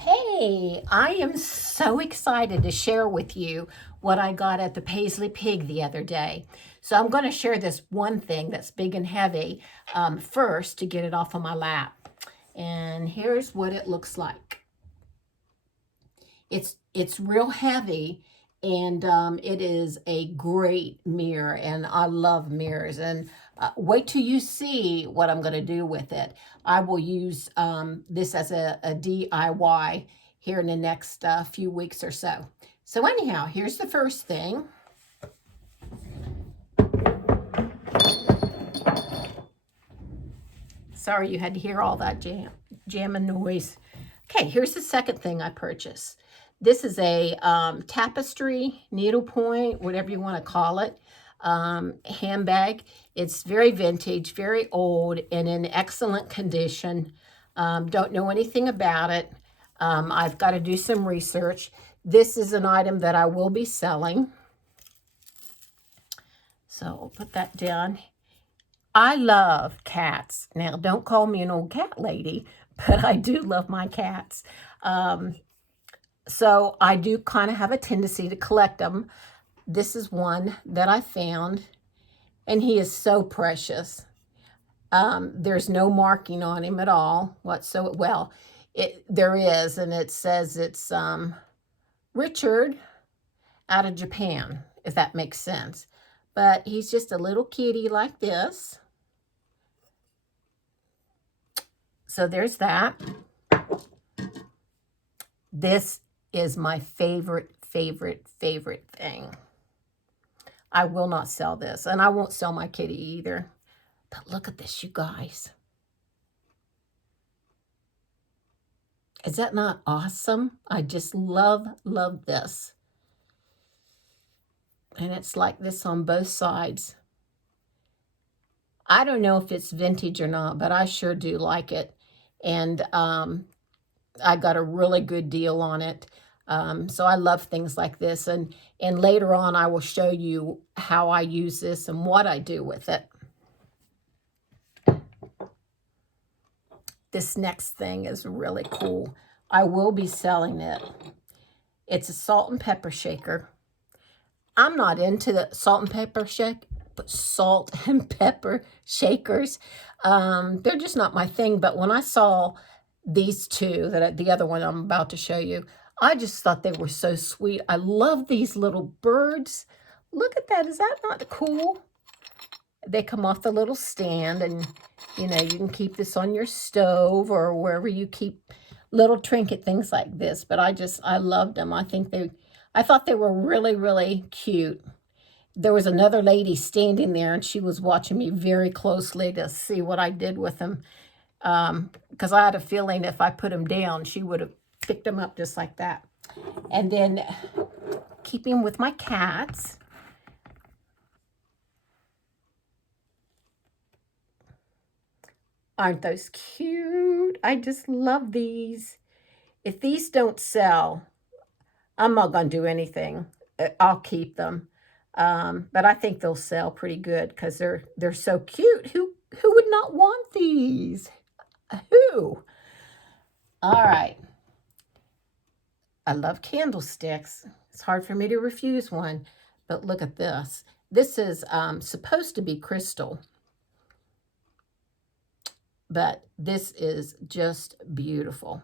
Hey, I am so excited to share with you what I got at the Paisley Pig the other day. So I'm going to share this one thing that's big and heavy first to get it off of my lap. And here's what it looks like. It's real heavy, and it is a great mirror, and I love mirrors. And wait till you see what I'm going to do with it. I will use this as a DIY here in the next few weeks or so. So anyhow, here's the first thing. Sorry you had to hear all that jamming noise. Okay, here's the second thing I purchased. This is a tapestry, needlepoint, whatever you want to call it, handbag. It's very vintage, very old, and in excellent condition. Don't know anything about it. I've got to do some research. This is an item that I will be selling. So I'll put that down. I love cats. Now, don't call me an old cat lady, but I do love my cats. So I do kind of have a tendency to collect them. This is one that I found, and he is so precious. There's no marking on him at all whatsoever. Well, there is, and it says it's Richard out of Japan, if that makes sense. But he's just a little kitty like this. So there's that. This is my favorite thing. I will not sell this, and I won't sell my kitty either. But look at this, you guys. Is that not awesome? I just love this. And it's like this on both sides. I don't know if it's vintage or not, but I sure do like it. And I got a really good deal on it. So I love things like this. And later on, I will show you how I use this and what I do with it. This next thing is really cool. I will be selling it. It's a salt and pepper shaker. I'm not into the salt and pepper shakers. They're just not my thing. But when I saw these two, the other one I'm about to show you, I just thought they were so sweet. I love these little birds. Look at that. Is that not cool? They come off the little stand, and you can keep this on your stove or wherever you keep little trinket things like this. But I loved them. I thought they were really cute. There was another lady standing there, and she was watching me very closely to see what I did with them. Because I had a feeling if I put them down, she would have picked them up just like that. And then keeping with my cats, aren't those cute? I just love these. If these don't sell, I'm not going to do anything. I'll keep them. But I think they'll sell pretty good because they're so cute. Who would not want these? Who? All right. I love candlesticks. It's hard for me to refuse one. But look at this. This is supposed to be crystal. But this is just beautiful.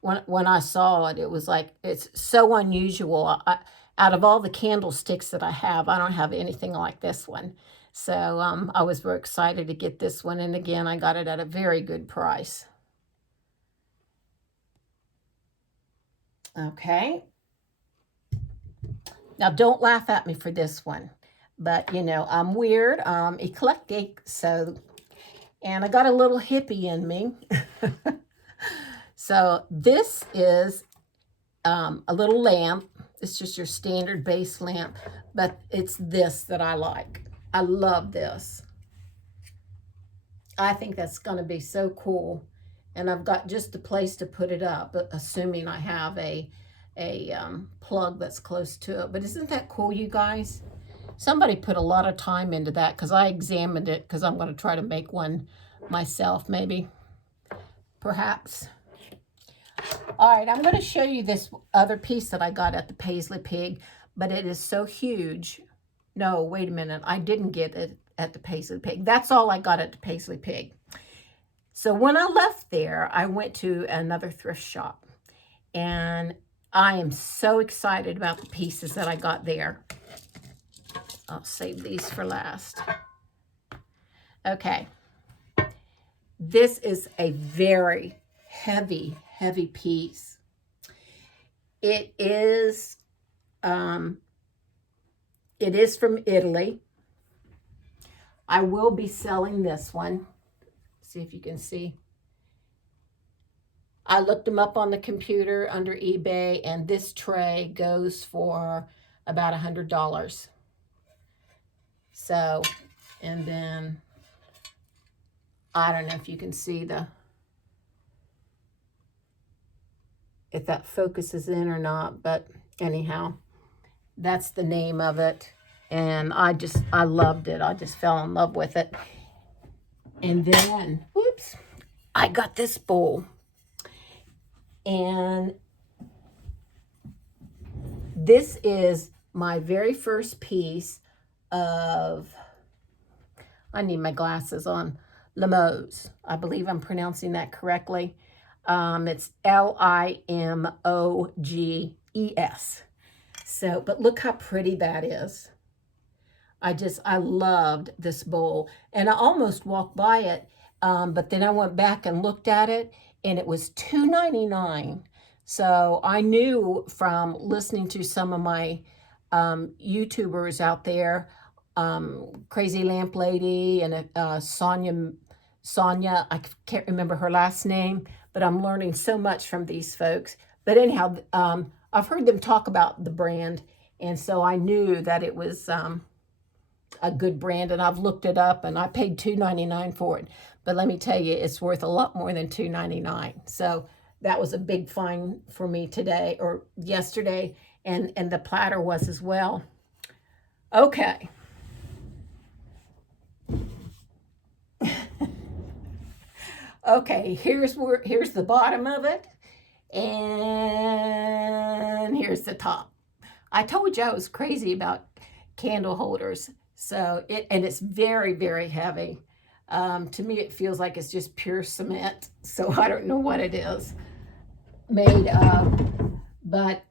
When I saw it, it was like, it's so unusual. Out of all the candlesticks that I have, I don't have anything like this one. So I was very excited to get this one. And again, I got it at a very good price. Okay. Now, don't laugh at me for this one. But, I'm weird. I'm eclectic. And I got a little hippie in me. So this is a little lamp. It's just your standard base lamp, but it's this that I like. I love this. I think that's going to be so cool. And I've got just a place to put it up, assuming I have a plug that's close to it. But isn't that cool, you guys? Somebody put a lot of time into that because I examined it because I'm going to try to make one myself, maybe, perhaps. All right, I'm going to show you this other piece that I got at the Paisley Pig, but it is so huge. No, wait a minute. I didn't get it at the Paisley Pig. That's all I got at the Paisley Pig. So when I left there, I went to another thrift shop, and I am so excited about the pieces that I got there. I'll save these for last. Okay. This is a very heavy piece. It is from Italy. I will be selling this one. See if you can see. I looked them up on the computer under eBay, and this tray goes for about $100. So, and then I don't know if you can see if that focuses in or not, but anyhow, that's the name of it. And I loved it. I just fell in love with it. And then, whoops, I got this bowl. And this is my very first piece of, I need my glasses on, Limoges. I believe I'm pronouncing that correctly. It's Limoges. So, but look how pretty that is. I loved this bowl. And I almost walked by it, but then I went back and looked at it, and it was $2.99. So I knew from listening to some of my YouTubers out there, Crazy Lamp Lady and Sonia, I can't remember her last name, but I'm learning so much from these folks. But anyhow, I've heard them talk about the brand, and so I knew that it was a good brand, and I've looked it up, and I paid $2.99 for it. But let me tell you, it's worth a lot more than $2.99. So that was a big find for me today, or yesterday, and the platter was as well. Okay. Okay, here's the bottom of it, and here's the top. I told you I was crazy about candle holders. So it's very, very heavy. To me, it feels like it's just pure cement. So I don't know what it is made of, but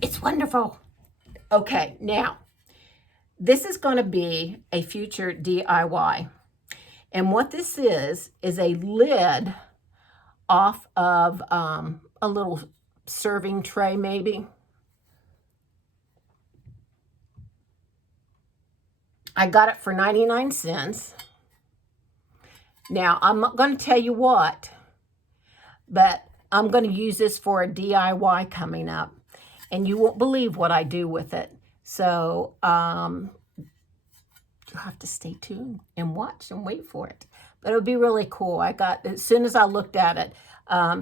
it's wonderful. Okay, now this is going to be a future DIY. And what this is a lid off of a little serving tray, maybe. I got it for 99 cents. Now, I'm not going to tell you what, but I'm going to use this for a DIY coming up. And you won't believe what I do with it. So, you'll have to stay tuned and watch and wait for it. But it'll be really cool. As soon as I looked at it,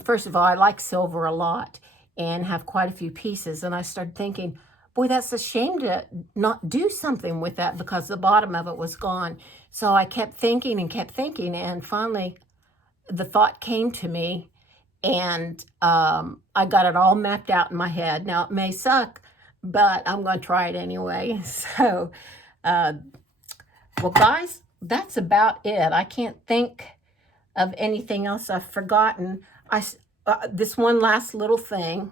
first of all, I like silver a lot and have quite a few pieces. And I started thinking, boy, that's a shame to not do something with that because the bottom of it was gone. So I kept thinking, and finally the thought came to me, and I got it all mapped out in my head. Now, it may suck, but I'm going to try it anyway. So, well, guys, that's about it. I can't think of anything else I've forgotten. This one last little thing.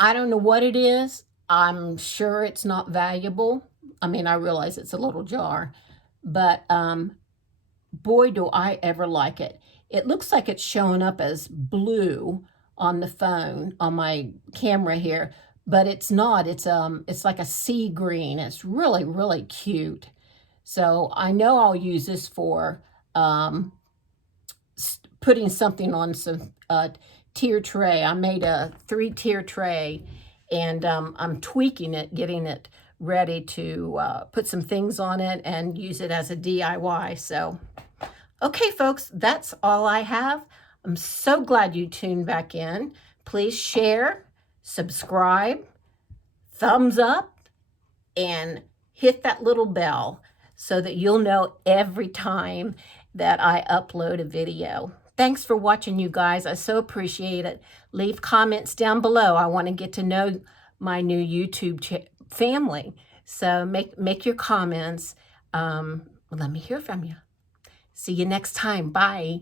I don't know what it is. I'm sure it's not valuable. I mean, I realize it's a little jar, but boy, do I ever like it. It looks like it's showing up as blue on the phone, on my camera here, but it's not. It's like a sea green. It's really, really cute. So I know I'll use this for putting something on some tier tray. I made a 3-tier tray, and I'm tweaking it, getting it ready to put some things on it and use it as a DIY. So, okay, folks, that's all I have. I'm so glad you tuned back in. Please share, subscribe, thumbs up, and hit that little bell so that you'll know every time that I upload a video. Thanks for watching, you guys. I so appreciate it. Leave comments down below. I want to get to know my new YouTube family. So make your comments. Let me hear from you. See you next time. Bye.